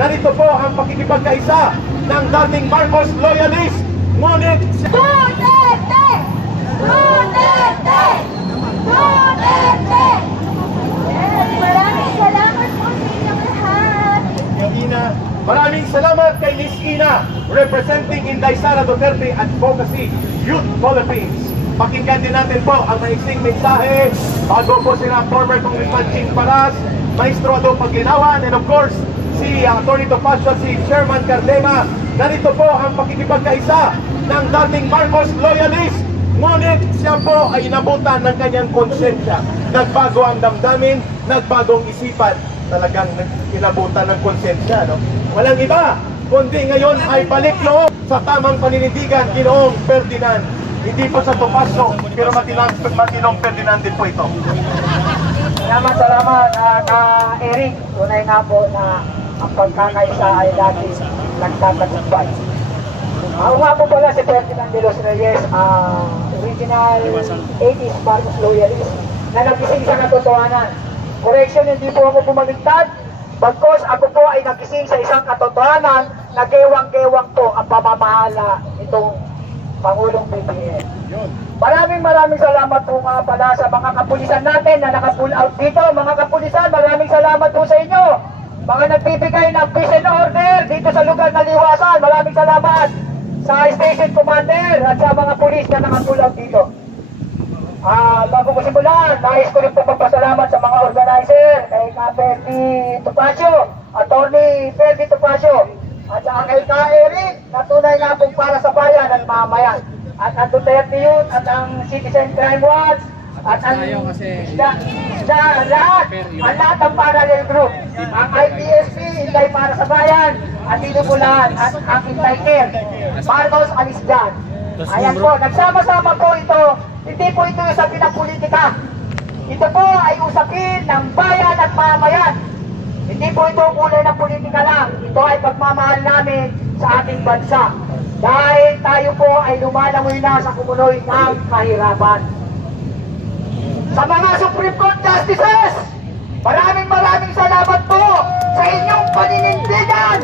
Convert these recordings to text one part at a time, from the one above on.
Ganito po ang pakikipagkaisa ng dating Marcos loyalist. Ngunit Duterte! Duterte! Duterte! Maraming salamat po sa inyong lahat. Maraming salamat kay Miss Ina, representing Inday Sara Duterte Advocacy Youth Philippines. Pakinggan din natin po ang maiksing mensahe bago po sila former Congressman Ching Paras, Maestro Ado Paglinawan, and of course, si Atty. Topacio, si Chairman Cardema. Ganito po ang pakikipagkaisa ng dating Marcos loyalist. Ngunit siya po ay inabutan ng kanyang konsensya. Nagbago ang damdamin, nagbagong isipan. Talagang inabutan ng konsensya, no? Walang iba, kundi ngayon ay balik loob sa tamang paninindigan, Ginoong Ferdinand. Hindi po sa Topacio, pero matinong Ferdinand din po ito. Salamat, Eric. Tunay nga po na ang pagkakaisa ay dati nagtatagumpay. Ako nga po pala si Ferdinand de los Reyes, original 80s Marcos loyalist na nagising sa katotohanan. Correction, hindi po ako bumaliktad. Bagkos ako po ay nagising sa isang katotohanan na gewang-gewang po ang pamamahala nitong Pangulong BBM. Maraming salamat po nga pala sa mga kapulisan natin na naka-pull out dito. Mga kapulisan, maraming salamat po sa inyo. Mga nagbibigay ng peace and order dito sa lugar na liwasan. Maraming salamat sa station commander at sa mga pulis na naka-pull out dito. Bago ko simulan, nais ko rin po magpasalamat sa mga organizer, kay Ferdy Topacio, Atty. Ferdy Topacio, at saka kay Eric, na tunay nga pong para sa bayan at mamayan. At ang Duterte Youth, at ang Citizen Crime Watch, at ang lahat ng parallel group, ang IPSP, Inday para sa bayan, at Tinubulan, at ang Inday Care, Marcos Alisdan. Ayan po, nagsama-sama po ito. Hindi po ito usapin ng politika. Ito po ay usapin ng bayan at mamayan. Hindi po ito kulay ng politika lang. Ito ay pagmamahal namin sa ating bansa. Dahil tayo po ay lumalangoy na sa kumuloy ng kahirapan. Sa mga Supreme Court Justices, maraming salamat po sa inyong paninindigan.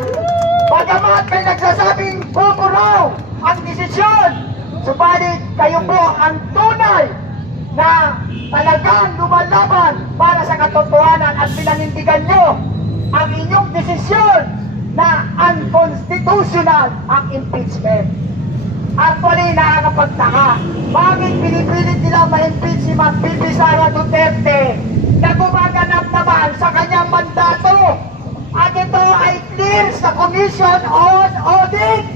Bagamat kayo nagsasabing boto raw ang desisyon, subalit kayo po ang tunay na talagang lumalaban para sa katotohanan at pinanindigan nyo ang inyong desisyon na unconstitutional ang impeachment. Actually, nakakapagtaka. Bakit pinipilit nila ma-impeach si Ma'am Bibi Sara Duterte na gumaganap naman sa kanyang mandato? At ito ay clear sa Commission on Audit.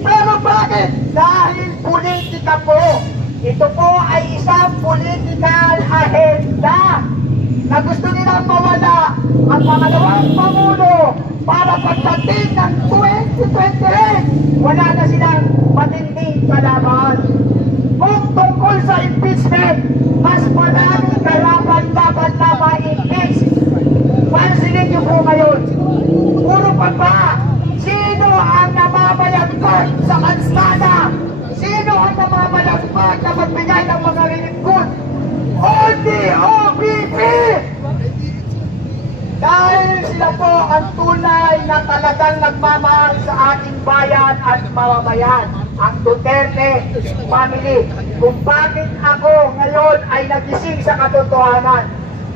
Pero bakit? Dahil politika po. Ito po ay isang political agenda na gusto nilang mawala ang pangalawang Pangulo para pagdating ng 2028, wala na silang matinding kalaban. Kung tungkol sa impeachment, mas maraming kalaban-laban na ma-impeach. Pansinin niyo po ngayon, puro pa ba? Sino ang namamayagpag sa kansada? Sino ang namamayagpag na magbigay ng mga relief goods? Only OBP! Dahil sila po ang tunay na talagang nagmamahal sa ating bayan at mamamayan, ang Duterte family. Kung bakit ako ngayon ay nagising sa katotohanan.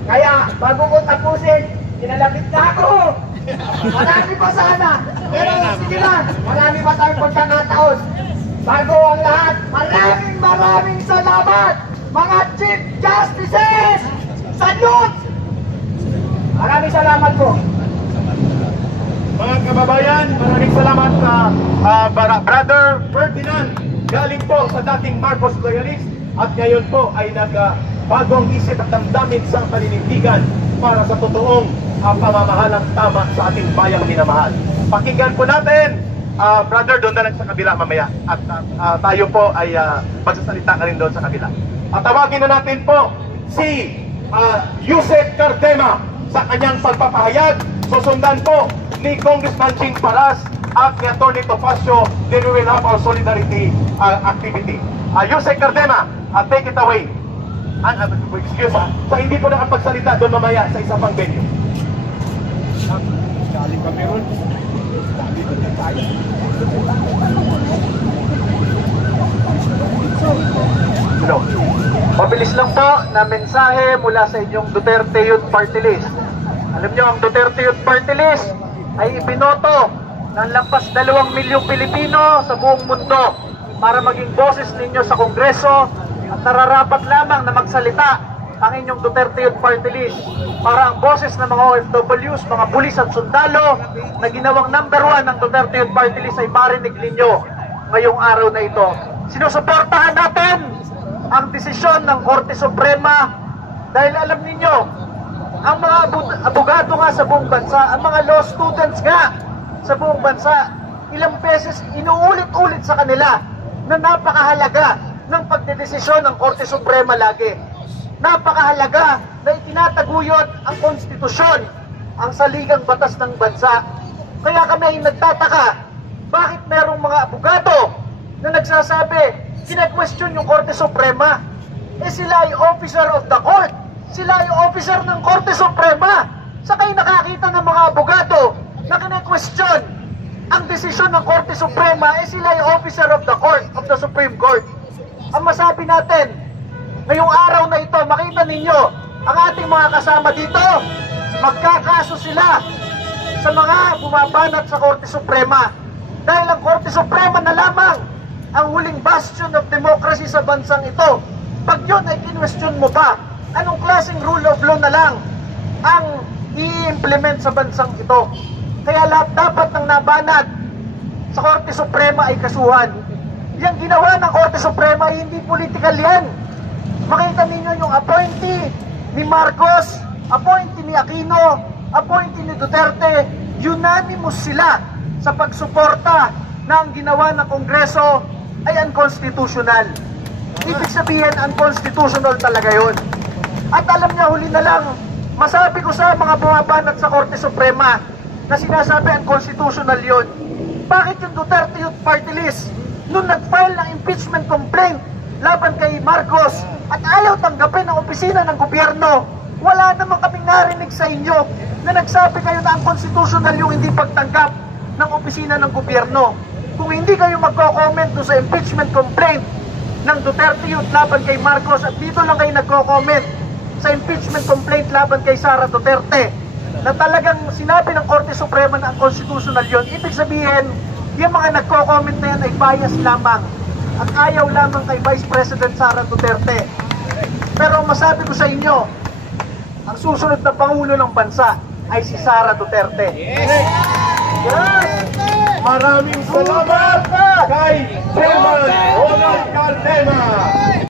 Kaya bago ko tapusin, kinalapit na ako. Marami pa sana. Pero sige lang, marami pa tayong pagkakataon. Bago ang lahat, maraming salamat mga Chief Justices! Salute! Maraming salamat po. Mga kababayan, maraming salamat sa Brother Ferdinand. Galing po sa dating Marcos loyalist at ngayon po ay nagbagong isip at damdamin sa paninindigan para sa totoong pamamahalang tama sa ating bayang minamahal. Pakinggan po natin, brother, doon na lang sa kabila mamaya. At tayo po ay magsasalita ka rin doon sa kabila. At tawagin na natin po si Yusek Cardema sa kanyang pagpapahayag. Susundan po ni Congressman Ching Paras at ni Atty. Topacio. Then we will have our solidarity activity. Yusek Cardema, take it away. Excuse me. So hindi po nakapagsalita doon mamaya sa isa pang venue. Hello. Mabilis lang po na mensahe mula sa inyong Duterte Youth Party List. Alam nyo, ang Duterte Youth Party List ay ibinoto ng lampas 2 milyong Pilipino sa buong mundo para maging boses ninyo sa Kongreso at nararapat lamang na magsalita ang inyong Duterte Youth Party List para ang boses ng mga OFWs, mga pulis at sundalo na ginawang number 1 ng Duterte Youth Party List ay marinig ninyo ngayong araw na ito. Sinusuportahan natin ang desisyon ng Korte Suprema dahil alam ninyo, ang mga abogado nga sa buong bansa, ang mga law students nga sa buong bansa, ilang beses inuulit-ulit sa kanila na napakahalaga ng pagdedesisyon ng Korte Suprema lagi. Napakahalaga na itinataguyod ang konstitusyon, ang saligang batas ng bansa. Kaya kami ay nagtataka, bakit merong mga abogado na nagsasabi, kina-question yung Korte Suprema? Eh sila ay officer of the court. Sila ay officer ng Korte Suprema. Sa kayo nakakita ng mga abogado na kina-question ang desisyon ng Korte Suprema, eh sila ay officer of the court, of the Supreme Court. Ang masabi natin, ngayong araw na ito, makita ninyo, ang ating mga kasama dito, magkakaso sila sa mga bumabanat sa Korte Suprema. Dahil ang Korte Suprema na lamang ang huling bastion of democracy sa bansang ito. Pag yun ay kinwestiyon mo pa, anong klaseng rule of law na lang ang i-implement sa bansang ito? Kaya lahat dapat ng nabanat sa Korte Suprema ay kasuhan. Yung ginawa ng Korte Suprema ay hindi political yan. Makita ninyo yung appointee ni Marcos, appointee ni Aquino, appointee ni Duterte, unanimous sila sa pagsuporta na ang ginawa ng Kongreso ay unconstitutional. Ibig sabihin, unconstitutional talaga yun. At alam niya, huli na lang, masabi ko sa mga bumabanat sa Korte Suprema na sinasabi unconstitutional yun. Bakit yung Duterte Youth Party List, nung nag-file ng impeachment complaint laban kay Marcos at ayaw tanggapin ang opisina ng gobyerno, wala naman kaming narinig sa inyo na nagsabi kayo na unconstitutional yung hindi pagtanggap ng opisina ng gobyerno. Kung hindi kayo magko-comment doon sa impeachment complaint ng Duterte Youth laban kay Marcos at dito lang kayo nagko-comment sa impeachment complaint laban kay Sara Duterte na talagang sinabi ng Korte Suprema na ang constitutional yun, ibig sabihin, yung mga nagko-comment na yan ay bias lamang at ayaw lamang kay Vice President Sara Duterte. Pero masabi ko sa inyo, ang susunod na Pangulo ng bansa ay si Sara Duterte. Yes! Maraming salamat kay Chairman Ronald Cardema.